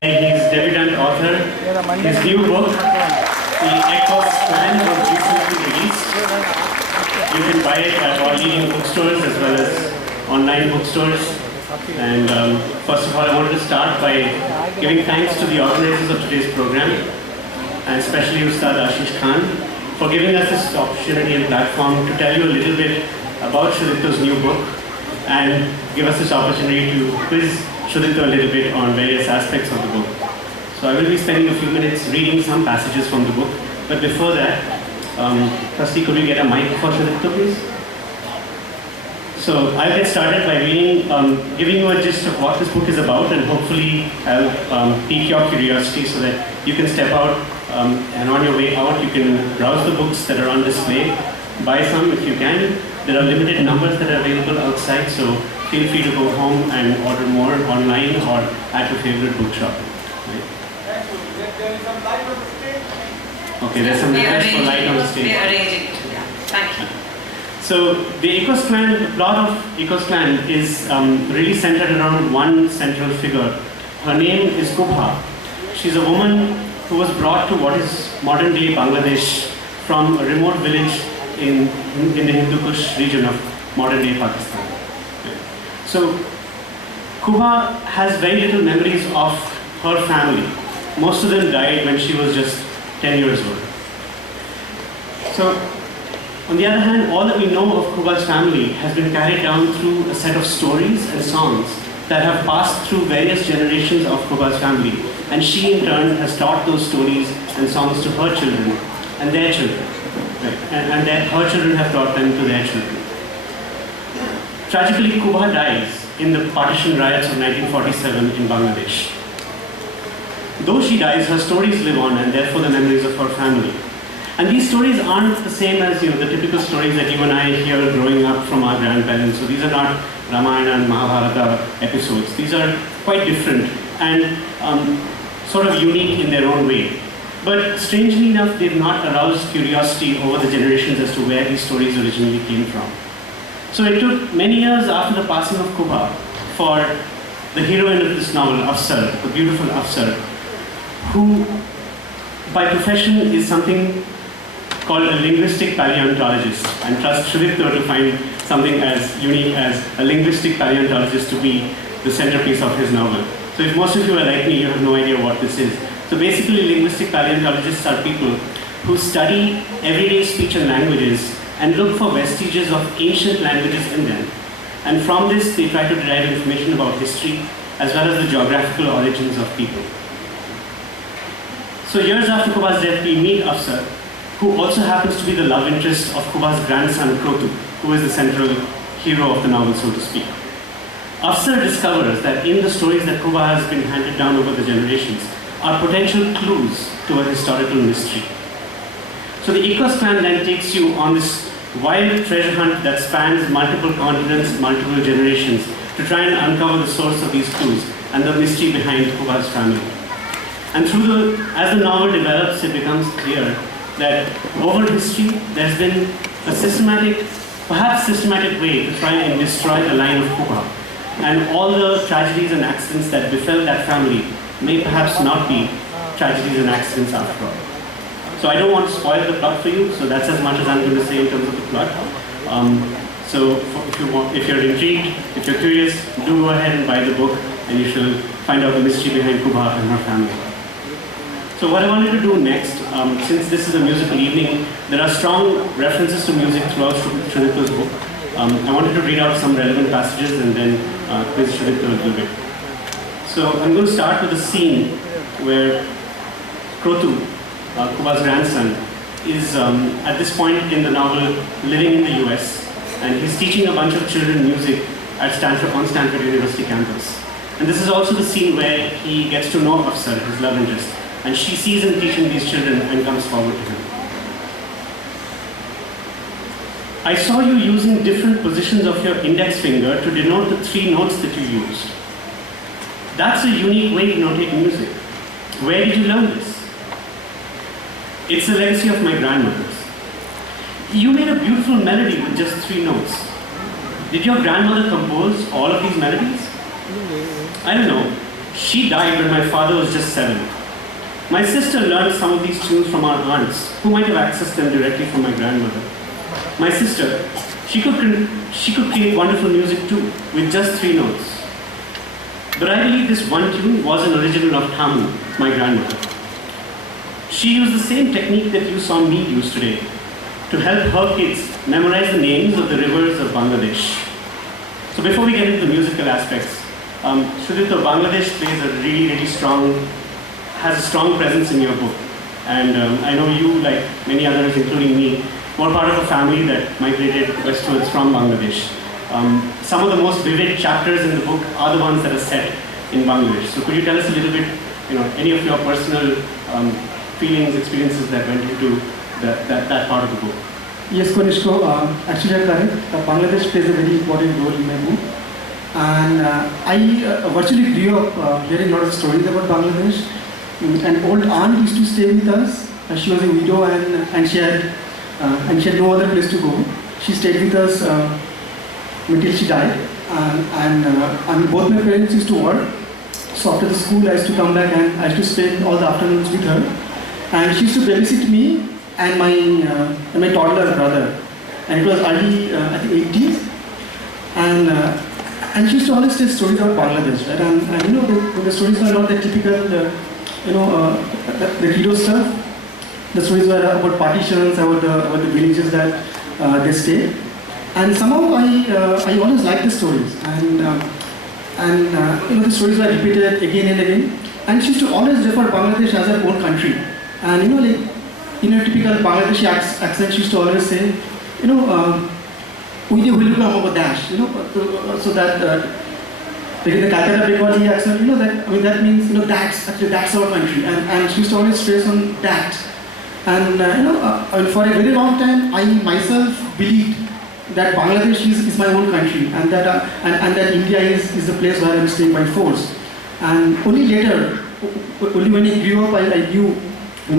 His debutant author, his new book, the Ekkos Clan, was recently released. You can buy it at all leading bookstores as well as online bookstores. And first of all, I wanted to start by giving thanks to the organizers of today's program, and especially Ustad Ashish Khan, for giving us this opportunity and platform to tell you a little bit about Sudipto's new book and give us this opportunity to quiz Sudipto a little bit on various aspects of the book. So I will be spending a few minutes reading some passages from the book. But before that, Trustee, could we get a mic for Sudipto, please? So I'll get started by reading, giving you a gist of what this book is about, and hopefully I'll pique your curiosity so that you can step out, and on your way out you can browse the books that are on display. Buy some if you can. There are limited numbers that are available outside, so feel free to go home and order more online or at your favorite bookshop. Right? Okay, there's some request for light on the stage. We are arranging. Yeah. Thank you. So the Ekkos Clan, the plot of Ekkos Clan is really centered around one central figure. Her name is Kubha. She's a woman who was brought to what is modern day Bangladesh from a remote village in the Hindu Kush region of modern day Pakistan. So Kubha has very little memories of her family. Most of them died when she was just 10 years old. So on the other hand, all that we know of Kubha's family has been carried down through a set of stories and songs that have passed through various generations of Kubha's family. And she in turn has taught those stories and songs to her children and their children. Right. And her children have taught them to their children. Tragically, Kubha dies in the partition riots of 1947 in Bangladesh. Though she dies, her stories live on, and therefore the memories of her family. And these stories aren't the same as the typical stories that you and I hear growing up from our grandparents. So these are not Ramayana and Mahabharata episodes. These are quite different and sort of unique in their own way. But strangely enough, they've not aroused curiosity over the generations as to where these stories originally came from. So it took many years after the passing of Kubha for the heroine of this novel, Afsar, the beautiful Afsar, who by profession is something called a linguistic palaeontologist, and trust Sudipto to find something as unique as a linguistic paleontologist to be the centerpiece of his novel. So if most of you are like me, you have no idea what this is. So basically, linguistic paleontologists are people who study everyday speech and languages and look for vestiges of ancient languages in them. And from this, they try to derive information about history as well as the geographical origins of people. So years after Kubha's death, we meet Afsar, who also happens to be the love interest of Kubha's grandson, Kratu, who is the central hero of the novel, so to speak. Afsar discovers that in the stories that Kubha has been handed down over the generations are potential clues to a historical mystery. So the Ekkos Clan then takes you on this wild treasure hunt that spans multiple continents, multiple generations, to try and uncover the source of these clues and the mystery behind Kubha's family. And as the novel develops, it becomes clear that over history there's been a systematic, perhaps systematic way to try and destroy the line of Kubha. And all the tragedies and accidents that befell that family may perhaps not be tragedies and accidents after all. So I don't want to spoil the plot for you, so that's as much as I'm going to say in terms of the plot. If you're intrigued, if you're curious, do go ahead and buy the book, and you shall find out the mystery behind Kubha and her family. So what I wanted to do next, since this is a musical evening, there are strong references to music throughout Sudipto's book. I wanted to read out some relevant passages and then quiz Sudipto a little bit. So I'm going to start with a scene where Kratu, Kubha's grandson, is at this point in the novel living in the US, and he's teaching a bunch of children music at Stanford University campus. And this is also the scene where he gets to know Afsar, his love interest, and she sees him teaching these children and comes forward to him. I saw you using different positions of your index finger to denote the 3 notes that you used. That's a unique way to notate music. Where did you learn this? It's a legacy of my grandmother's. You made a beautiful melody with just 3 notes. Did your grandmother compose all of these melodies? I don't know. She died when my father was just 7. My sister learned some of these tunes from our aunts, who might have accessed them directly from my grandmother. My sister, she could create wonderful music too, with just 3 notes. But I believe this one tune was an original of Tamu, my grandmother. She used the same technique that you saw me use today to help her kids memorize the names of the rivers of Bangladesh. So before we get into the musical aspects, Sudipto, Bangladesh plays a really has a strong presence in your book. And I know you, like many others, including me, were part of a family that migrated westwards from Bangladesh. Some of the most vivid chapters in the book are the ones that are set in Bangladesh. So could you tell us a little bit, any of your personal feelings, experiences that went into that part of the book? Yes, Kanishka, actually you're correct. Bangladesh plays a very important role in my book. And I virtually grew up hearing a lot of stories about Bangladesh. An old aunt used to stay with us. She was a widow and she had no other place to go. She stayed with us until she died. And both my parents used to work. So after the school, I used to come back and I used to spend all the afternoons with her. And she used to babysit me and my toddler brother. And it was early, I think 80s. And she used to always tell stories about Bangladesh, right? And the stories were not the typical, the hero stuff. The stories were about partitions, about the villages that they stayed. And somehow I always liked the stories. And the stories were repeated again and again. And she used to always refer Bangladesh as her own country. And in a typical Bangladeshi accent, she used to always say, we will become over dash, so that the Calcutta Bengali accent, that means, that's our country. And she used to always stress on that. And for a very long time, I myself believed that Bangladesh is my own country, and that India is the place where I'm staying by force. And only later, only when I grew up, I knew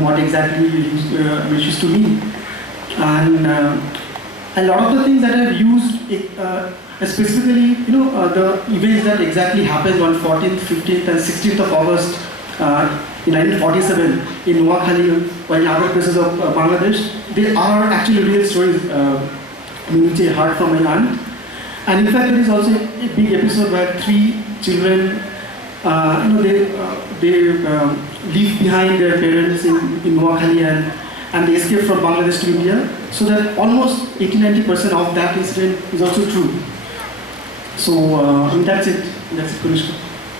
what exactly it used to mean. And a lot of the things that I've used, specifically, the events that exactly happened on 14th, 15th, and 16th of August in 1947 in Noakhali or in other places of Bangladesh, they are actually real stories, which I heard from my aunt. And in fact, there is also a big episode where 3 children, they leave behind their parents in Noakhali and they escape from Bangladesh to India. So that almost 80-90% of that incident is also true. So that's it. That's it, Kanishka.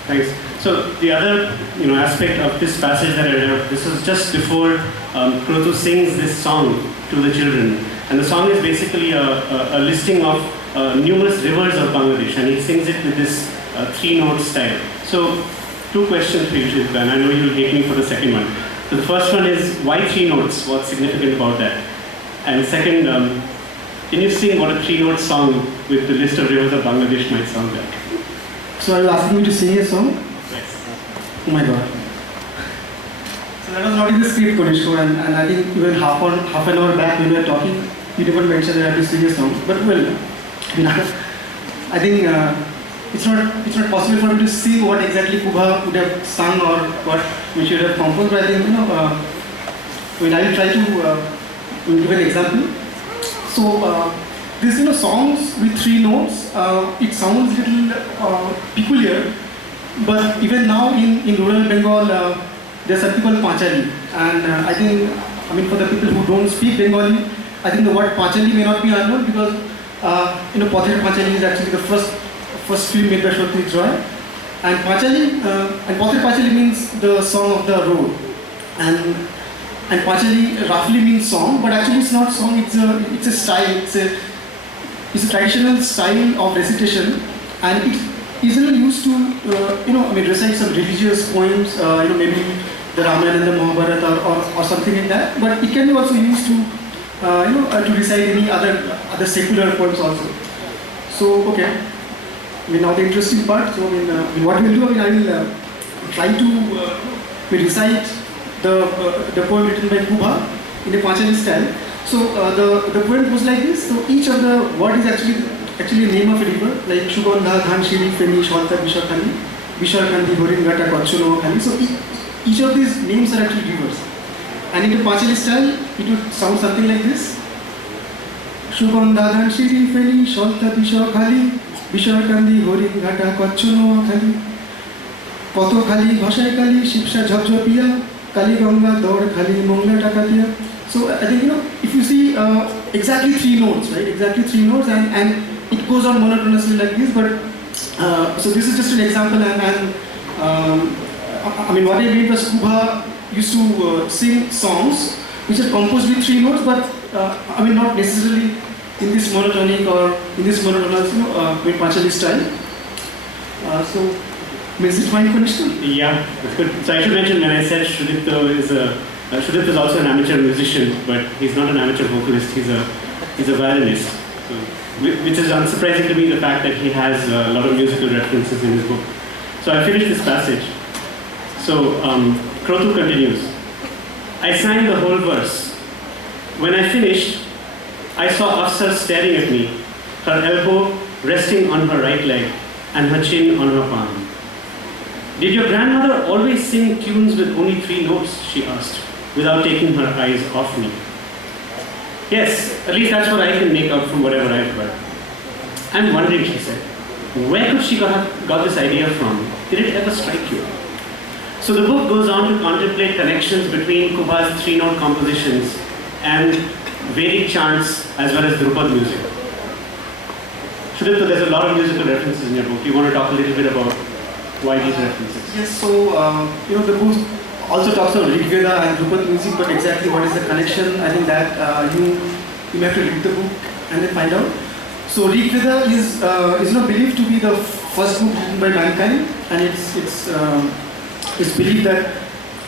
Thanks. So the other aspect of this passage that I read, this was just before Kratu sings this song to the children. And the song is basically a listing of numerous rivers of Bangladesh, and he sings it with this 3-note style. So 2 questions for you, Shilpa, and I know you'll hate me for the second one. So the first one is, why 3 notes? What's significant about that? And second, can you sing what a 3-note song with the list of rivers of Bangladesh might sound like? So are you asking me to sing a song? Yes. Oh my God. So that was not in the script, Kanishka, and I think even half an hour back when we were talking, you didn't mention that I have to sing a song. But well, you know, I think it's not possible for me to see what exactly Kubha would have sung or what we should have composed. But I think I will try to give an example. So these songs with 3 notes, it sounds a little peculiar, but even now in rural Bengal, there's something called Panchali, and I think for the people who don't speak Bengali, I think the word Panchali may not be unknown because Pother Panchali is actually the first film made by Satyajit Roy, and Pother Panchali means the song of the road, and Panchali roughly means song, but actually it's not song. It's a style. It's a traditional style of recitation, and it's easily used to recite some religious poems. Maybe the Ramayana and the Mahabharata or something like that. But it can be also used to to recite any other secular poems also. So okay. Now the interesting part. So what we'll do, I will try to recite the poem written by Kubha in a Panchali style. So the poem goes like this. So each of the word is actually a name of a river, like Shugandha, Dhanshiri, Feni, Shalta, Bishakali, Bisharkandi, Horingata, Kochuno, Kali. So each of these names are actually rivers. And in the Panchali style, it would sound something like this. Shugandha, Dhanshiri, Feni, Shalta, Bishakali, Bisharkandi, Horingata, Kochuno, Kali. Koto Kali, Bhashai Kali, Shipsha, Jhabjhabia, Kali Ganga, Dor, Kali, Mongla, Takatia. So I think if you see exactly 3 notes, right? Exactly 3 notes, and it goes on monotonously like this. But so this is just an example, and what I mean was Kubha used to sing songs which are composed with 3 notes, but not necessarily in this monotonic or in this monotonous, with Panchali style. So is it fine, Kanishka? Yeah, that's good. So I should mention when I said Sudipto is also an amateur musician, but he's not an amateur vocalist. He's a violinist, so, which is unsurprising to me. The fact that he has a lot of musical references in his book. So I finished this passage. So Kratu continues. I sang the whole verse. When I finished, I saw Afsar staring at me, her elbow resting on her right leg and her chin on her palm. Did your grandmother always sing tunes with only 3 notes? She asked, without taking her eyes off me. Yes, at least that's what I can make out from whatever I've heard. I'm wondering, she said, where could she got this idea from? Did it ever strike you? So the book goes on to contemplate connections between Kubha's 3-note compositions and Vedic chants as well as Drupad music. Sudipto, there's a lot of musical references in your book. You want to talk a little bit about why these references? Yes, so the book also talks about Rig Veda and Drupad music, but exactly what is the connection? I think that you have to read the book and then find out. So Rig Veda is believed to be the first book written by mankind, and it's believed that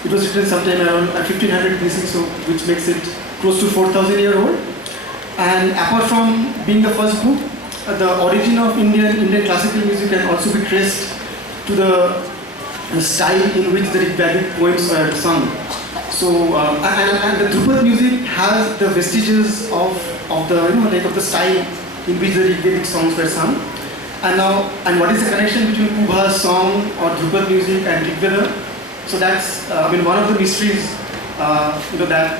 it was written sometime around 1500 BC, so which makes it close to 4,000 years old. And apart from being the first book, the origin of Indian classical music can also be traced to the style in which the Vedic poems are sung. So and the Drupad music has the vestiges of the style in which the Vedic songs were sung. And what is the connection between Kubha's song or Drupad music and Rig Veda? So that's one of the mysteries that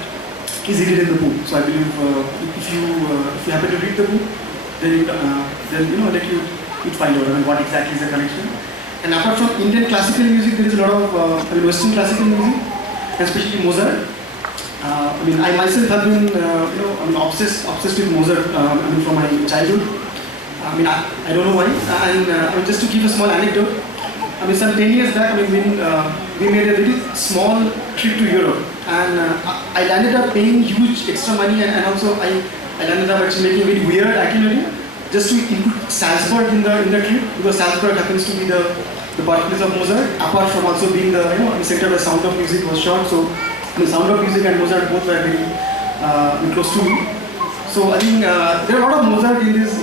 is hidden in the book. So I believe if you happen to read the book, then you'd find out what exactly is the connection. And apart from Indian classical music, there is a lot of Western classical music, especially Mozart. I myself have been obsessed with Mozart from my childhood. I don't know why. And just to give a small anecdote, some 10 years back, we made a very small trip to Europe, and I landed up paying huge extra money, and also I landed up actually making a very weird itinerary just to include Salzburg in the trip, because Salzburg happens to be the birthplace of Mozart, apart from also being the center where Sound of Music was shot. So the Sound of Music and Mozart both were very close to me. So I think there are a lot of Mozart in this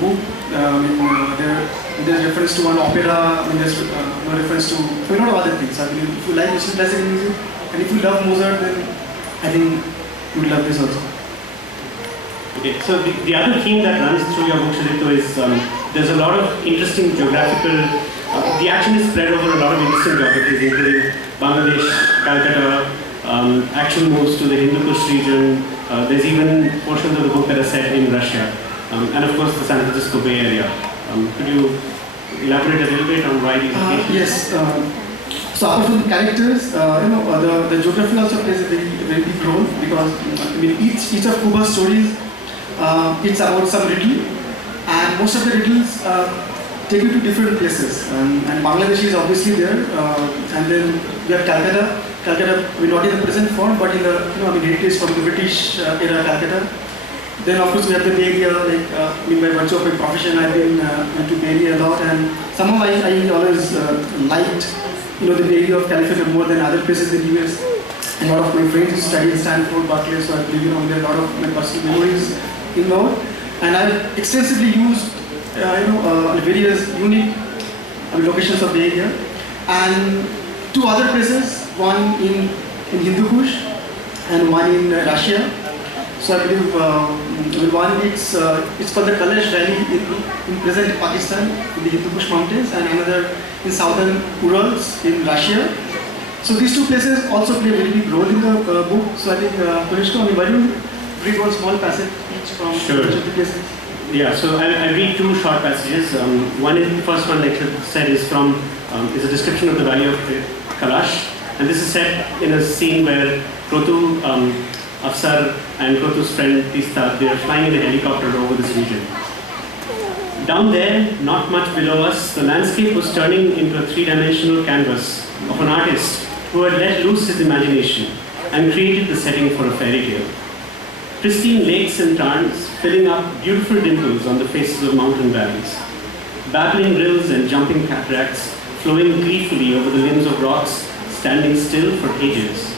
book. There's reference to one opera. There's no reference to a lot of other things. I mean, if you like Russian classical music and if you love Mozart, then I think you would love this also. Okay, so the other theme that runs through your book, Sudipto, is there's a lot of interesting geographical. The action is spread over a lot of interesting geographies, including Bangladesh, Calcutta. Action moves to the Hindu Kush region. There's even portions of the book that are set in Russia, and of course the San Francisco Bay Area. Could you elaborate a little bit on why these locations? Yes. So apart from the characters, the geography also plays a very big role, because I mean each of Kubha's stories, it's about some riddle, and most of the riddles take you to different places. And Bangladesh is obviously there, and then we have Calcutta. Calcutta, not in the present form, but in the heritage from the British era Calcutta. Then of course we have the Bay Area, by virtue of my profession I've been to Bay Area a lot, and somehow I always liked the Bay Area of California more than other places in the US. And a lot of my friends study in Stanford, Berkeley, so I believe there are a lot of my personal memories involved. And I've extensively used various unique locations of Bay Area, and two other places, one in Hindu Kush and one in Russia. So I believe one it's called the Kalash Valley in present Pakistan in the Hindu Kush mountains, and another in southern Urals in Russia. So these two places also play a very big role in the book. So I think Kanishka, why don't you read one small passage each from each of the places? Yeah, so I'll read two short passages. The first one, like I said, is a description of the valley of Kalash, and this is set in a scene where Kratu, Afsar and Kratu's friend Tista, they are flying in a helicopter over this region. Down there, not much below us, the landscape was turning into a three-dimensional canvas of an artist who had let loose his imagination and created the setting for a fairy tale. Pristine lakes and tarns filling up beautiful dimples on the faces of mountain valleys. Babbling rills and jumping cataracts flowing gleefully over the limbs of rocks standing still for ages.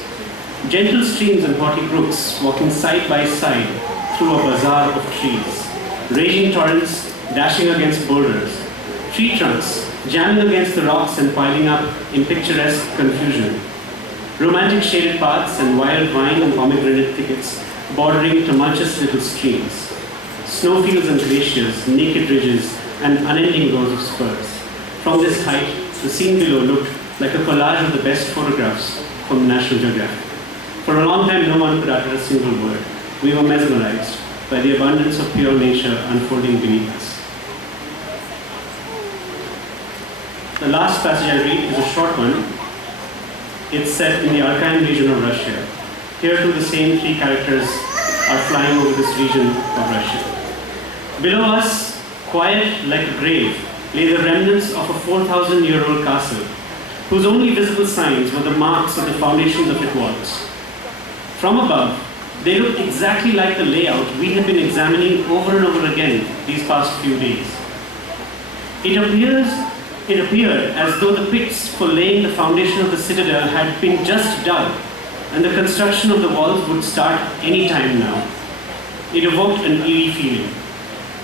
Gentle streams and haughty brooks walking side by side through a bazaar of trees. Raging torrents dashing against boulders. Tree trunks jamming against the rocks and piling up in picturesque confusion. Romantic shaded paths and wild vine and pomegranate thickets bordering tumultuous little streams. Snowfields and glaciers, naked ridges, and unending rows of spurs. From this height, the scene below looked like a collage of the best photographs from National Geographic. For a long time, no one could utter a single word. We were mesmerized by the abundance of pure nature unfolding beneath us. The last passage I read is a short one. It's set in the Archean region of Russia. Here too the same three characters are flying over this region of Russia. Below us, quiet like a grave, lay the remnants of a 4,000-year-old castle, whose only visible signs were the marks of the foundations of its walls. From above, they looked exactly like the layout we had been examining over and over again these past few days. It appeared as though the pits for laying the foundation of the citadel had been just dug, and the construction of the walls would start any time now. It evoked an eerie feeling.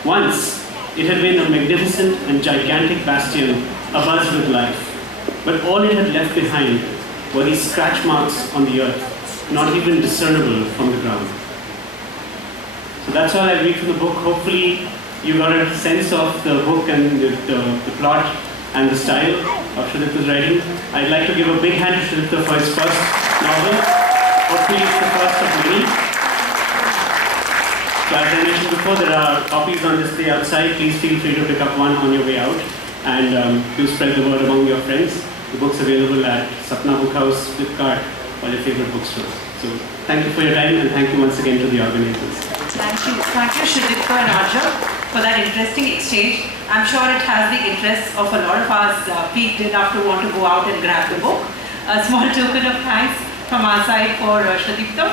Once, it had been a magnificent and gigantic bastion abuzz with life, but all it had left behind were these scratch marks on the earth, not even discernible from the ground. So that's all I read from the book. Hopefully you got a sense of the book and the plot and the style of Sudipto's writing. I'd like to give a big hand to Sudipto for his first novel. Hopefully it's the first of many. So as I mentioned before, there are copies on display outside. Please feel free to pick up one on your way out, and do spread the word among your friends. The book's available at Sapna Book House, Flipkart, or your favorite bookstores. So thank you for your time, and thank you once again to the organizers. Thank you, Sudipto and Arjun, for that interesting exchange. I'm sure it has the interest of a lot of us piqued enough to want to go out and grab the book. A small token of thanks from our side for Sudipto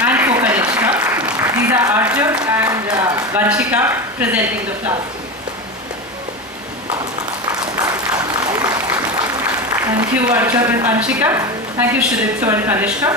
and for Kanishka. These are Arjun and Vanshika presenting the flowers. Thank you, Arjun and Vanshika. Thank you, Sudipto and Kanishka.